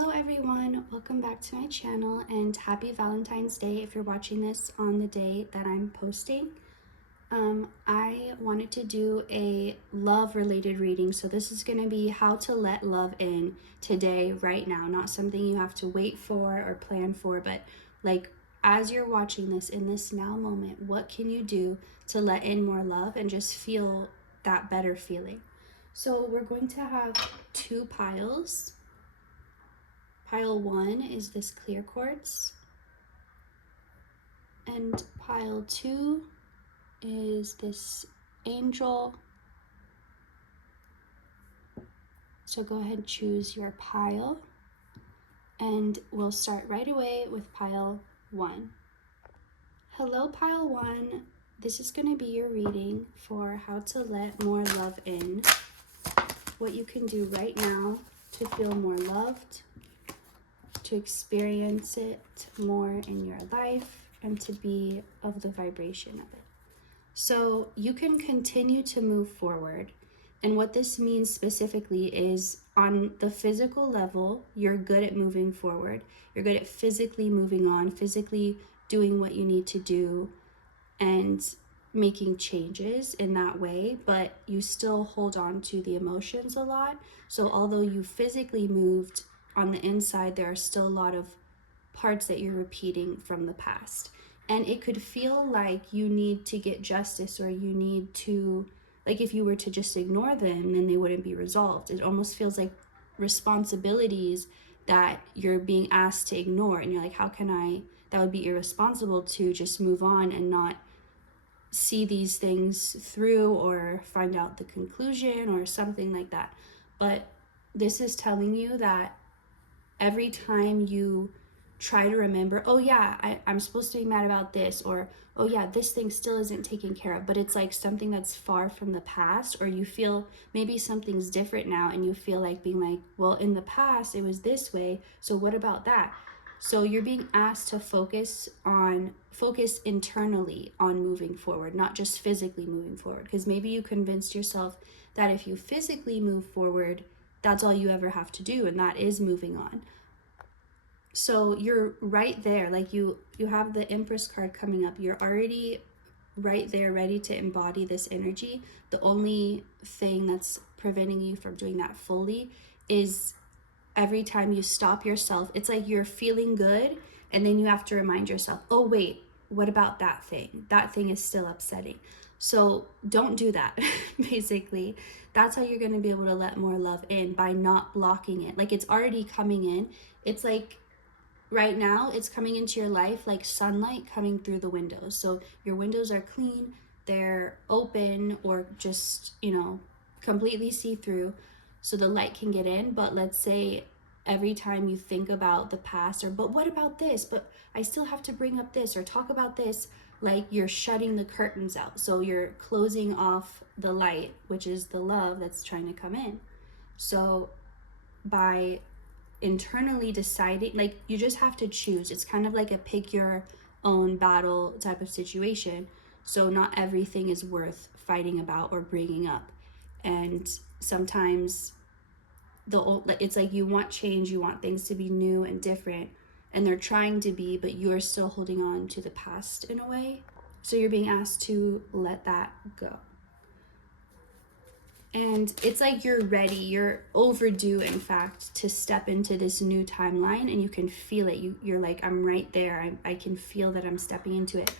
Hello everyone, welcome back to my channel and happy Valentine's Day if you're watching this on the day that I'm posting. I wanted to do a love related reading, so this is going to be how to let love in today, right now, not something you have to wait for or plan for, but like as you're watching this in this now moment, what can you do to let in more love and just feel that better feeling? So we're going to have two piles. Pile 1 is this clear quartz, and pile 2 is this angel. So go ahead and choose your pile, and we'll start right away with pile 1. Hello pile 1, this is going to be your reading for how to let more love in, what you can do right now to feel more loved, to experience it more in your life, and to be of the vibration of it. So you can continue to move forward. And what this means specifically is on the physical level, you're good at moving forward. You're good at physically moving on, physically doing what you need to do and making changes in that way, but you still hold on to the emotions a lot. So although you physically moved, on the inside, there are still a lot of parts that you're repeating from the past. And it could feel like you need to get justice, or you need to, like if you were to just ignore them, then they wouldn't be resolved. It almost feels like responsibilities that you're being asked to ignore. And you're like, how can I, that would be irresponsible to just move on and not see these things through or find out the conclusion or something like that. But this is telling you that every time you try to remember, oh yeah, I'm supposed to be mad about this, or oh yeah, this thing still isn't taken care of, but it's like something that's far from the past, or you feel maybe something's different now and you feel like being like, well, in the past it was this way, so what about that? So you're being asked to focus internally on moving forward, not just physically moving forward, because maybe you convinced yourself that if you physically move forward, that's all you ever have to do, and that is moving on. So you're right there, like you have the Empress card coming up. You're already right there, ready to embody this energy. The only thing that's preventing you from doing that fully is every time you stop yourself, it's like you're feeling good, and then you have to remind yourself, oh wait, what about that thing? That thing is still upsetting. So don't do that. Basically, that's how you're going to be able to let more love in, by not blocking it. Like it's already coming in. It's like right now it's coming into your life like sunlight coming through the windows. So your windows are clean, they're open, or just, completely see-through, so the light can get in. But let's say every time you think about the past, or but what about this, but I still have to bring up this or talk about this, like you're shutting the curtains out. So you're closing off the light, which is the love that's trying to come in. So by internally deciding, like you just have to choose. It's kind of like a pick your own battle type of situation. So not everything is worth fighting about or bringing up. And sometimes it's like you want change, you want things to be new and different, and they're trying to be, but you're still holding on to the past in a way. So you're being asked to let that go. And it's like you're ready, you're overdue, in fact, to step into this new timeline, and you can feel it. You're like, I'm right there. I can feel that I'm stepping into it.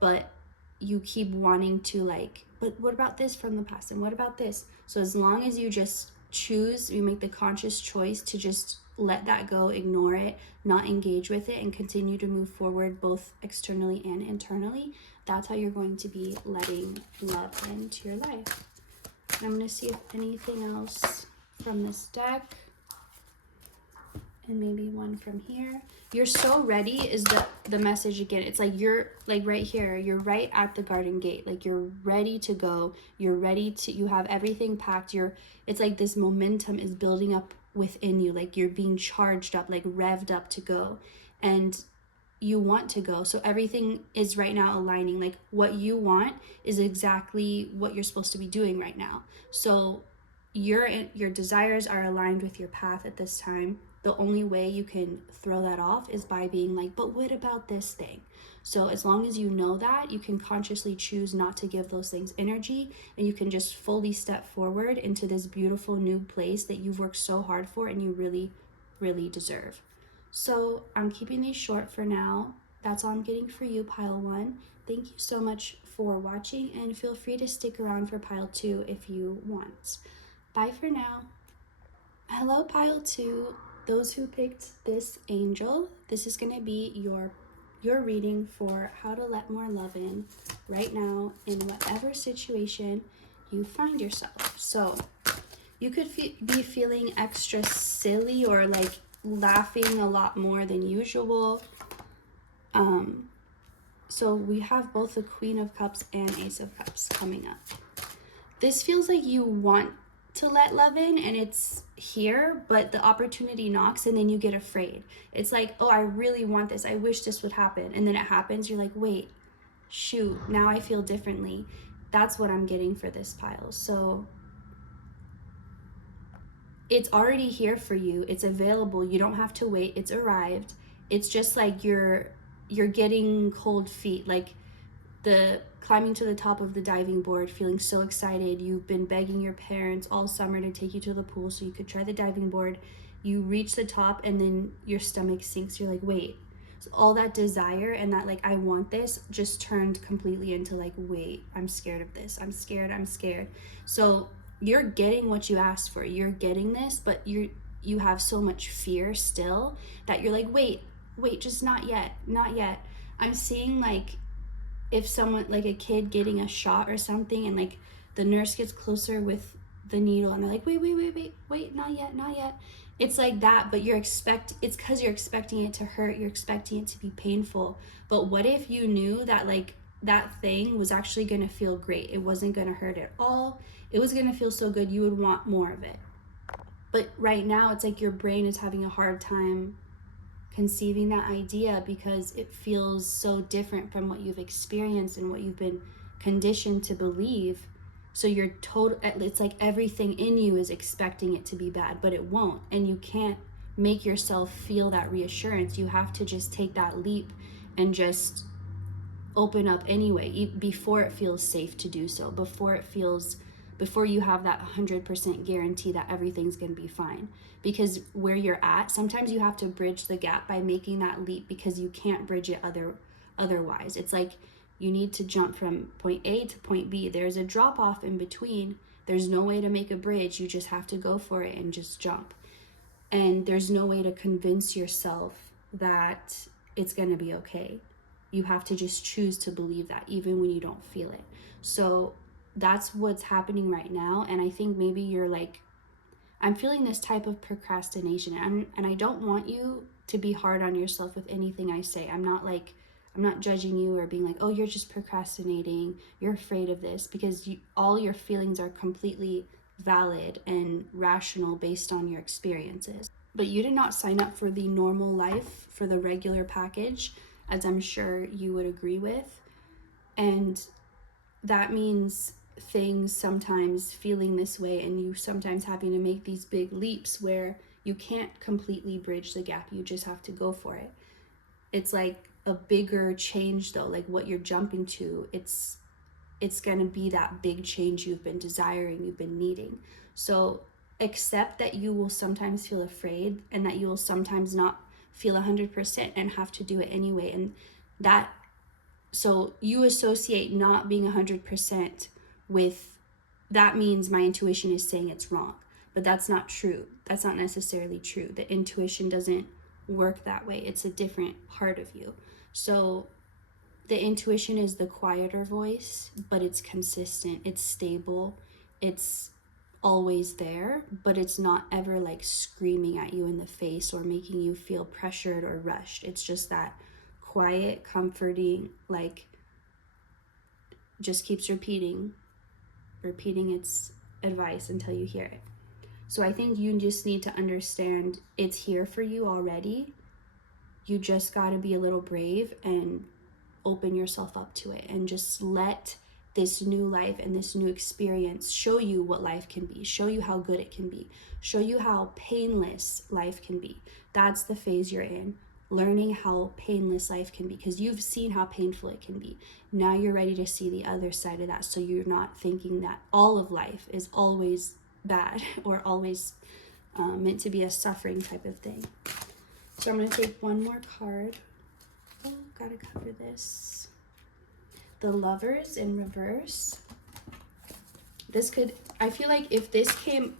But you keep wanting to, like, but what about this from the past? And what about this? So as long as you just choose, you make the conscious choice to just let that go, ignore it, not engage with it, and continue to move forward both externally and internally, that's how you're going to be letting love into your life. I'm going to see if anything else from this deck, and maybe one from here. You're so ready is the message again. It's like you're like right here. You're right at the garden gate. Like you're ready to go. You're ready to, you have everything packed. It's like this momentum is building up within you. Like you're being charged up, like revved up to go. And you want to go. So everything is right now aligning. Like what you want is exactly what you're supposed to be doing right now. So your desires are aligned with your path at this time, the only way you can throw that off is by being like, but what about this thing? So as long as you know that, you can consciously choose not to give those things energy, and you can just fully step forward into this beautiful new place that you've worked so hard for and you really, really deserve. So I'm keeping these short for now. That's all I'm getting for you, pile 1. Thank you so much for watching, and feel free to stick around for pile 2 if you want. Bye for now. Hello, pile 2. Those who picked this angel, this is going to be your reading for how to let more love in right now in whatever situation you find yourself. So you could be feeling extra silly or like laughing a lot more than usual. So we have both the Queen of Cups and Ace of Cups coming up. This feels like you want to let love in and it's here, but the opportunity knocks and then you get afraid. It's like, oh, I really want this. I wish this would happen. And then it happens. You're like, wait, shoot, now I feel differently. That's what I'm getting for this pile. So it's already here for you. It's available. You don't have to wait. It's arrived. It's just like you're getting cold feet, like the climbing to the top of the diving board, feeling so excited. You've been begging your parents all summer to take you to the pool so you could try the diving board. You reach the top and then your stomach sinks. You're like, wait. So all that desire and that like, I want this, just turned completely into like, wait, I'm scared of this. I'm scared. So you're getting what you asked for. You're getting this, but you have so much fear still that you're like, wait, just not yet. I'm seeing like if someone, like a kid getting a shot or something, and like the nurse gets closer with the needle and they're like, wait, not yet. It's like that, but it's because you're expecting it to hurt, you're expecting it to be painful. But what if you knew that like that thing was actually going to feel great? It wasn't going to hurt at all. It was going to feel so good, you would want more of it. But right now it's like your brain is having a hard time conceiving that idea because it feels so different from what you've experienced and what you've been conditioned to believe. So it's like everything in you is expecting it to be bad, but it won't. And you can't make yourself feel that reassurance. You have to just take that leap and just open up anyway, before it feels safe to do so, before you have that 100% guarantee that everything's going to be fine. Because where you're at, sometimes you have to bridge the gap by making that leap because you can't bridge it otherwise. It's like you need to jump from point A to point B. There's a drop off in between. There's no way to make a bridge. You just have to go for it and just jump. And there's no way to convince yourself that it's going to be okay. You have to just choose to believe that even when you don't feel it. So that's what's happening right now. And I think maybe you're like, I'm feeling this type of procrastination, and I don't want you to be hard on yourself with anything I say. I'm not judging you or being like, oh, you're just procrastinating, you're afraid of this, because all your feelings are completely valid and rational based on your experiences. But you did not sign up for the normal life, for the regular package, as I'm sure you would agree with. And that means things sometimes feeling this way, and you sometimes having to make these big leaps where you can't completely bridge the gap. You just have to go for it. It's like a bigger change though, like what you're jumping to, it's going to be that big change you've been desiring, you've been needing. So accept that you will sometimes feel afraid and that you will sometimes not feel 100% and have to do it anyway. And so you associate not being 100% with, that means my intuition is saying it's wrong. But that's not true. That's not necessarily true. The intuition doesn't work that way. It's a different part of you. So the intuition is the quieter voice, but it's consistent, it's stable, it's always there, but it's not ever like screaming at you in the face or making you feel pressured or rushed. It's just that quiet, comforting, like just keeps repeating its advice until you hear it. So I think you just need to understand it's here for you already. You just got to be a little brave and open yourself up to it and just let this new life and this new experience show you what life can be, show you how good it can be, show you how painless life can be. That's the phase you're in, learning how painless life can be, because you've seen how painful it can be. Now you're ready to see the other side of that, so you're not thinking that all of life is always bad or always meant to be a suffering type of thing. So I'm going to take one more card. Oh, gotta cover this. The Lovers in reverse. This could, I feel like if this came,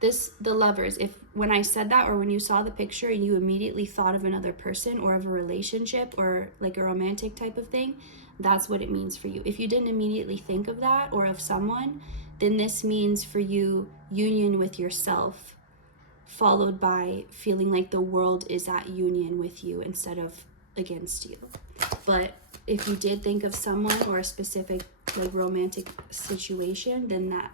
the Lovers, if when I said that, or when you saw the picture and you immediately thought of another person or of a relationship or like a romantic type of thing, that's what it means for you. If you didn't immediately think of that or of someone, then this means for you union with yourself, followed by feeling like the world is at union with you instead of against you. But if you did think of someone or a specific like romantic situation, then that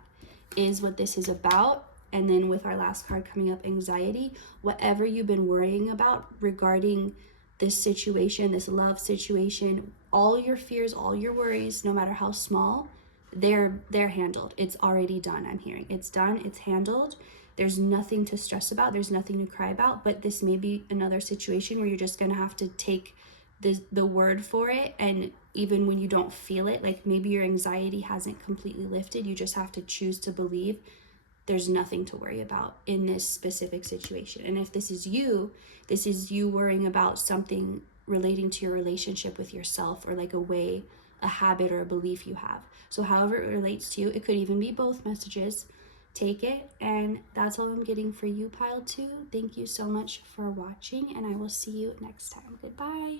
is what this is about. And then with our last card coming up, anxiety, whatever you've been worrying about regarding this situation, this love situation, all your fears, all your worries, no matter how small, they're handled. It's already done. I'm hearing it's done, it's handled. There's nothing to stress about, there's nothing to cry about. But this may be another situation where you're just gonna have to take the word for it, and even when you don't feel it, like maybe your anxiety hasn't completely lifted, you just have to choose to believe there's nothing to worry about in this specific situation. And if this is you worrying about something relating to your relationship with yourself, or like a habit or a belief you have. So however it relates to you, it could even be both messages. Take it, and that's all I'm getting for you, pile 2. Thank you so much for watching, and I will see you next time. Goodbye.